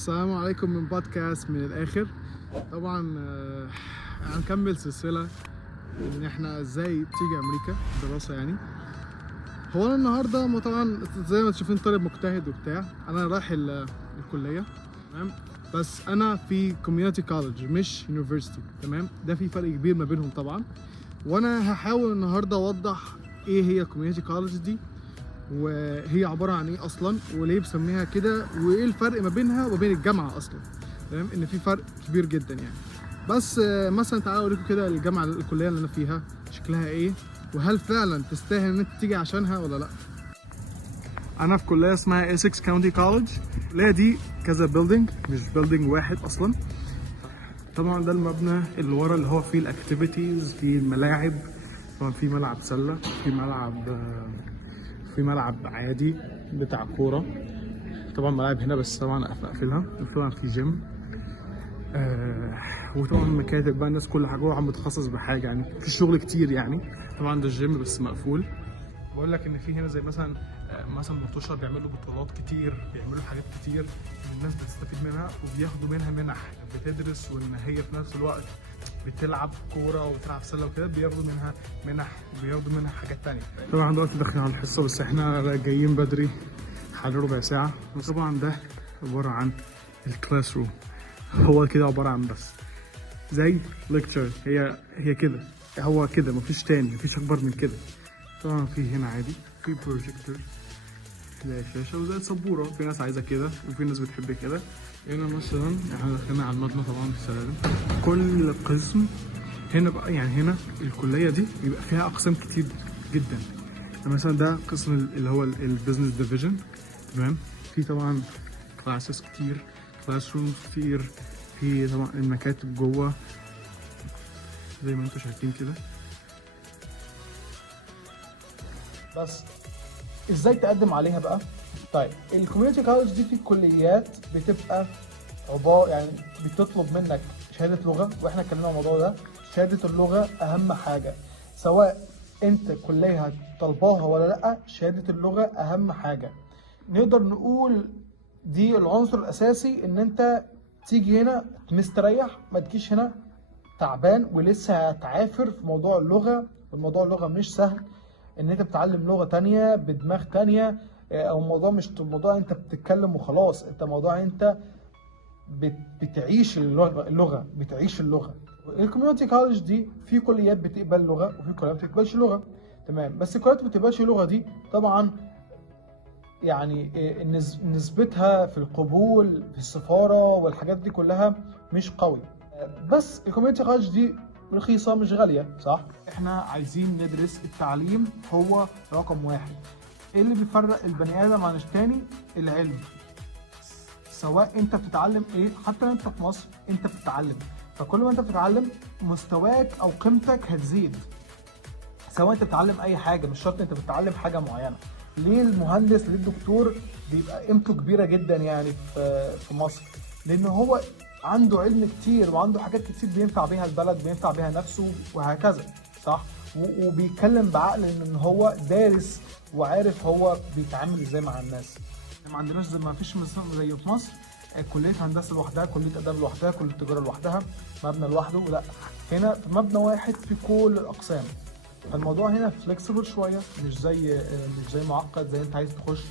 السلام عليكم من بودكاست من الاخر. طبعا هنكمل سلسله ان احنا ازاي تيجي امريكا دراسه يعني. هو انا النهارده طبعا زي ما تشوفين طالب مجتهد وبتاع، انا رايح الكليه تمام، بس انا في كوميونتي كولج مش يونيفرسيتي تمام. ده في فرق كبير ما بينهم طبعا، وانا هحاول النهارده اوضح ايه هي كوميونتي كولج دي، وهي عباره عن ايه اصلا، وليه بسميها كده، وايه الفرق ما بينها وما بين الجامعه اصلا. تمام، ان في فرق كبير جدا يعني. بس مثلا تعالوا اوريكم كده الجامعه الكليه اللي انا فيها شكلها ايه، وهل فعلا تستاهل ان انت تيجي عشانها ولا لا. انا في كليه اسمها اسكس كاونتي كولج. الكليه دي كذا بيلدينج، مش بيلدينج واحد اصلا. طبعا ده المبنى اللي ورا اللي هو فيه الاكتيفيتيز، فيه الملاعب. طبعا في ملعب سله، في ملعب عادي بتاع كوره. طبعا ملاعب هنا بس طبعا اقفلها. طبعا في جيم، وطبعا مكاتب بقى، الناس كل حاجه عم متخصص بحاجه يعني، في شغل كتير يعني. طبعا ده الجيم بس مقفول. بقول لك ان في هنا زي مثلا مطوشه بيعملوا بطولات كتير، بيعملوا حاجات كتير الناس بتستفيد منها وبياخدوا منها منح، بتدرس وان هي في نفس الوقت بتلعب كوره وبتلعب سله وكده، بياخدوا منها منح وبياخدوا منها حاجات تانية. طبعا دلوقتي داخلين على الحصه بس احنا جايين بدري حوالي ربع ساعه. وطبعا ده عباره عن الكلاس روم. هو كده عباره عن بس زي ليكتشر، هي كده، هو كده مفيش تاني، مفيش اكبر من كده. طبعا في هنا عادي في بروجيكتور زي شاشه وزي السبوره، في ناس عايزه كده وفي ناس بتحب كده. هنا مثلا احنا داخلين على المبنى طبعا السلالم، كل قسم هنا بقى يعني. هنا الكليه دي بيبقى فيها اقسام كتير جدا. مثلا ده قسم اللي هو البيزنس ديفيجن تمام. في طبعا كلاسز كتير، كلاس رومز كتير، في طبعا المكاتب جوه زي ما انتم شايفين كده. بس ازاي تقدم عليها بقى؟ طيب الكوميونتي كولج دي في كليات بتبقى عباره يعني بتطلب منك شهاده لغه، واحنا اتكلمنا عن الموضوع ده. شهاده اللغه اهم حاجه، سواء انت كليه طالباها ولا لا، شهاده اللغه اهم حاجه. نقدر نقول دي العنصر الاساسي ان انت تيجي هنا مستريح، ما تجيش هنا تعبان ولسه هتعافر في موضوع اللغه. والموضوع اللغه مش سهل، ان انت بتتعلم لغه تانية بدماغ تانية، او موضوع مش موضوع انت بتتكلم وخلاص، انت موضوع انت بتعيش اللغه بتعيش اللغه. الكوميونتي كولج دي في كليات بتقبل لغه وفي كليات ما بتقبلش لغه تمام. بس الكليات اللي ما بتقبلش لغه دي طبعا يعني نسبتها في القبول في السفاره والحاجات دي كلها مش قوي. بس الكوميونتي كولج دي رخيصه مش غاليه، صح؟ احنا عايزين ندرس التعليم، هو رقم واحد. ايه اللي بيفرق البني ادم عن التاني؟ العلم. سواء انت بتتعلم ايه، حتى لو انت في مصر انت بتتعلم، فكل ما انت بتتعلم مستواك او قيمتك هتزيد. سواء انت بتتعلم اي حاجه، مش شرط انت بتتعلم حاجه معينه. ليه المهندس، ليه الدكتور بيبقى قيمته كبيره جدا يعني في مصر؟ لان هو عنده علم كتير وعنده حاجات كتير بينفع بيها البلد، بينفع بيها نفسه وهكذا، صح؟ وبيتكلم بعقل ان هو دارس وعارف هو بيتعامل ازاي مع الناس. ما عندناش زي ما فيش زي في مصر كليه هندسه لوحدها، كليه اداب لوحدها، كليه تجاره لوحدها، مبنى لوحده. لا، هنا في مبنى واحد في كل الاقسام. فالموضوع هنا فليكسيبل شويه، مش زي معقد، زي انت عايز تخش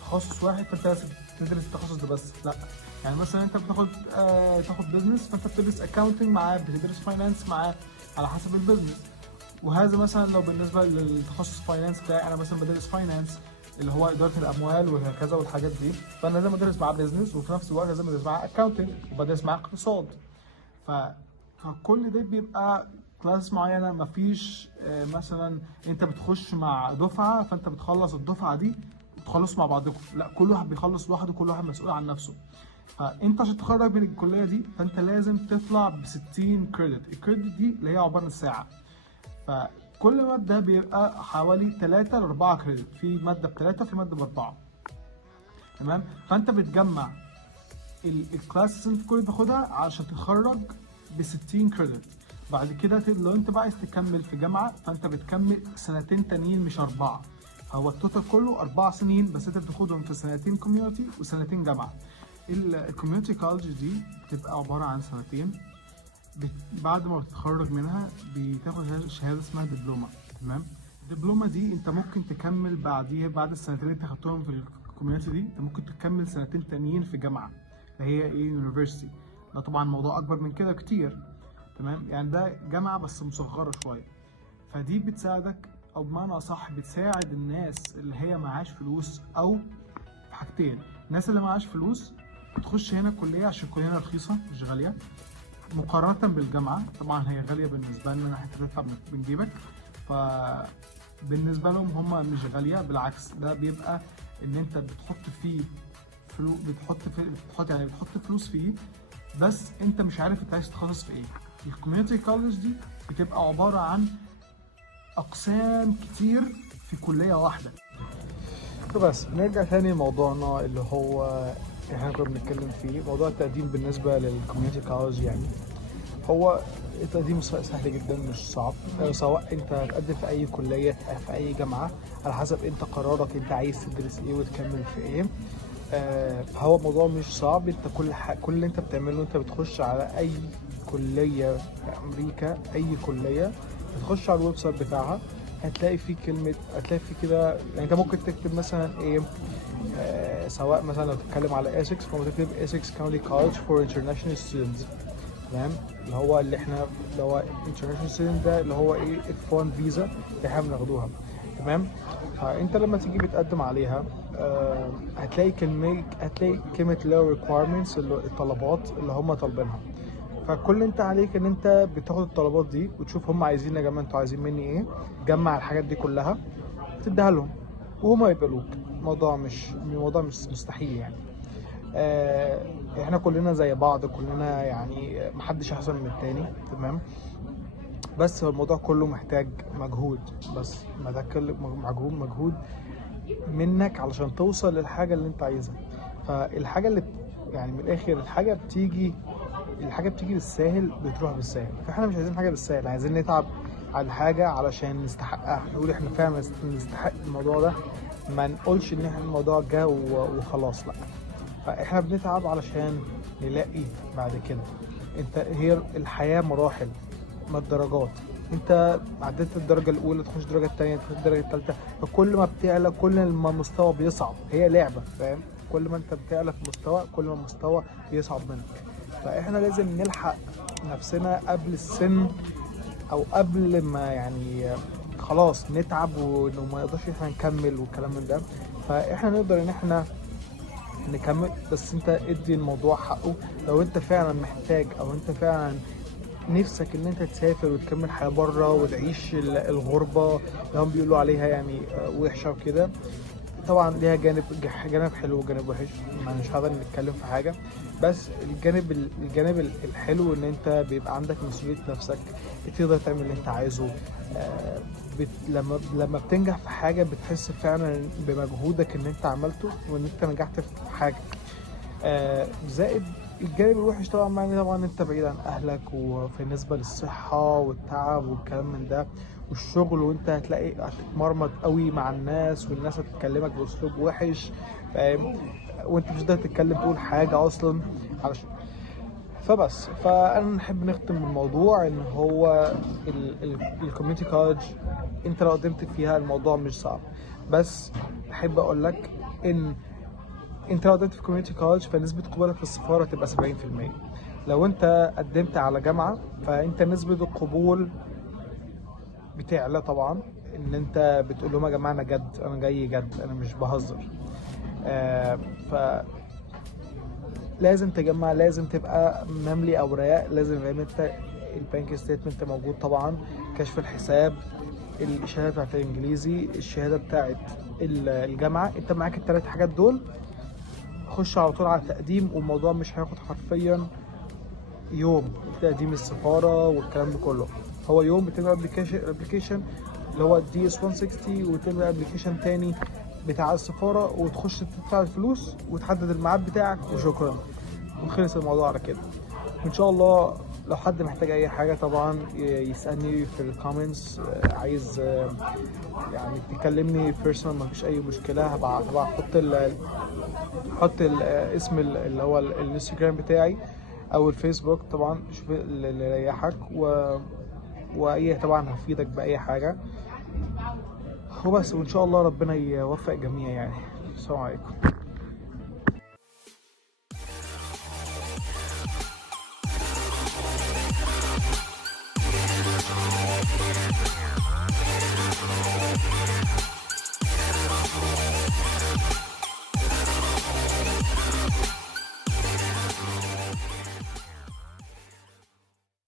تخصص واحد فانت لازم تدرس التخصص ده بس. لا، يعني مثلا انت تاخد بزنس، فانت بتدرس اكاونتنج معاه، بتدرس فاينانس معاه على حسب البزنس. وهذا مثلا لو بالنسبه للتخصص فاينانس بتاعي، انا مثلا بدرس فاينانس اللي هو اداره الاموال وهكذا والحاجات دي، فانا لازم ادرس معاه بزنس وفي نفس الوقت لازم ادرس معاه اكاونتنج وبدرس معاه اقتصاد. فكل ده بيبقى كلاس معينه. مفيش مثلا انت بتخش مع دفعه فانت بتخلص الدفعه دي بتخلصوا مع بعضكم، لا، كل واحد بيخلص لوحده، كل واحد مسؤول عن نفسه. فانت عشان تتخرج من الكليه دي فانت لازم تطلع ب 60 كريدت. الكريدت دي اللي هي عباره عن الساعه. فكل ماده بيبقى حوالي 3 ل 4 كريدت، في ماده ب3 في ماده ب4 تمام. فانت بتجمع الكلاسز اللي كل تاخدها عشان تتخرج ب 60 كريدت. بعد كده لو انت بقى عايز تكمل في جامعه فانت بتكمل سنتين تانيين مش 4. هو التوتال كله 4 سنين، بس انت بتاخدهم في سنتين كوميونتي وسنتين جامعه. الكوميونتي كولج دي بتبقى عباره عن سنتين، بعد ما بتتخرج منها بتاخد شهاده اسمها دبلومه. تمام. الدبلومه دي انت ممكن تكمل بعديها، بعد السنتين اللي انت خدتهم في الكوميونتي دي انت ممكن تكمل سنتين تانيين في جامعه اللي هي ايه، يونيفرسيتي. ده طبعا موضوع اكبر من كده كتير. تمام. يعني ده جامعه بس مصغره شويه. فدي بتساعدك، او بمعنى اصح بتساعد الناس اللي هي معاش فلوس، او في حاجتين. الناس اللي معاش فلوس بتخش هنا الكليه عشان الكليه هنا رخيصه مش غاليه مقارنه بالجامعه. طبعا هي غاليه بالنسبه لنا، انت بتدفع من جيبك، فبالنسبه لهم هم مش غاليه، بالعكس ده بيبقى ان انت بتحط فيه بتحط فلوس فيه، بس انت مش عارف انت عايز تتخصص في ايه. الكوميونتي كولج دي بتبقى عباره عن اقسام كتير في كليه واحده. بس نرجع تاني لموضوعنا اللي هو احنا كنا بنتكلم فيه، موضوع التقديم بالنسبه للكوميونتي كولج. يعني هو التقديم سهل جدا مش صعب، سواء انت هتقدم في اي كليه في اي جامعه على حسب انت قرارك انت عايز تدرس ايه وتكمل في ايه. فهو الموضوع مش صعب. انت كل اللي انت بتعمله انت بتخش على اي كليه في امريكا، اي كليه بتخش على الويب سايت بتاعها، هتلاقي فيه كده. يعني انت ممكن تكتب مثلا ايه، سواء مثلا لو تتكلم على اسكس فممكن تكتب اسكس كاونتي كولج فور انترناشونال ستودنتس. تمام. اللي هو انترناشونال ستودنت ده اللي هو ايه، الفون فيزا اللي احنا بناخدوها. تمام. فانت لما تيجي بتقدم عليها هتلاقي كلمه لو ريكويرمنتس، الطلبات اللي هم طالبينها. فكل اللي انت عليك ان انت بتاخد الطلبات دي وتشوف هم عايزين، يا جماعه انتوا عايزين مني ايه، جمع الحاجات دي كلها تديها لهم وهما يقبلوك. الموضوع مش مستحيل يعني. احنا كلنا زي بعض، كلنا يعني محدش احسن من التاني. تمام. بس الموضوع كله محتاج مجهود، بس مجهود منك علشان توصل للحاجة اللي انت عايزها. فالحاجة اللي يعني من الاخر الحاجة بتيجي بالساهل بتروح بالساهل. فاحنا مش عايزين حاجة بالساهل، عايزين نتعب على الحاجة علشان نستحقها، نقول احنا فعلا نستحق الموضوع ده، ما نقولش ان احنا الموضوع جه وخلاص، لا. فاحنا بنتعب علشان نلاقي بعد كده. هي الحياة مراحل، ما الدرجات. انت عديت الدرجة الاولى تخش الدرجة الثانية تخش الدرجة الثالثة، فكل ما بتعلى كل ما المستوى بيصعب. هي لعبة، فاهم؟ كل ما انت بتعلى في مستوى كل ما المستوى بيصعب منك. فاحنا لازم نلحق نفسنا قبل السن، او قبل ما يعني خلاص نتعب وما نقدرش احنا نكمل والكلام من ده. فاحنا نقدر ان احنا نكمل، بس انت ادي الموضوع حقه. لو انت فعلا محتاج او انت فعلا نفسك ان انت تسافر وتكمل حياه بره وتعيش الغربه اللي هم بيقولوا عليها يعني وحشه وكده، طبعا ليها جانب حلو وجانب وحش، مش هقدر نتكلم في حاجه. بس الجانب الحلو ان انت بيبقى عندك مسؤوليه نفسك، تقدر تعمل اللي انت عايزه. لما بتنجح في حاجه بتحس فعلا بمجهودك ان انت عملته وان انت نجحت في حاجه. زائد الجانب الوحش طبعا انت بعيد عن اهلك، وبالنسبه للصحه والتعب والكلام من ده والشغل، وانت هتتمرمط قوي مع الناس، والناس هتتكلمك باسلوب وحش، فاهم؟ وانت مش قادر تتكلم تقول حاجه اصلا علشان. فانا نحب نختم الموضوع ان هو الكوميونتي كولج انت لو قدمت فيها الموضوع مش صعب. بس احب اقول لك ان انت لو قدمت في كوميونتي كولج فنسبه قبولك في السفاره تبقى 70%. لو انت قدمت على جامعه فانت نسبه القبول بتعلى طبعا، ان انت بتقول لهم يا جماعه انا جد، انا جاي جد، انا مش بهزر. ف لازم تجمع، لازم تبقى مملي اوراق، لازم يبقى انت البنك ستيتمنت موجود طبعا، كشف الحساب، الشهاده بتاعت الانجليزي، الشهاده بتاعت الجامعه. انت معاك الثلاث حاجات دول، خش على طول على التقديم، والموضوع مش هياخد حرفيا يوم. تقديم السفاره والكلام ده كله هو يوم، بتعمل ابلكيشن اللي هو DS 160، وتعمل ابلكيشن تاني بتاع السفاره، وتخش تدفع الفلوس وتحدد الميعاد بتاعك وشكرا، وخلص الموضوع على كده. ان شاء الله لو حد محتاج اي حاجه طبعا يسالني في الكومنتس، عايز يعني تكلمني بيرسونال مفيش اي مشكله. هبقى احط اسم اللي هو الانستجرام بتاعي او الفيسبوك، طبعا شوف اللي يريحك، واي طبعا هفيدك باي حاجه وبس. وان شاء الله ربنا يوفق جميع يعني. السلام عليكم.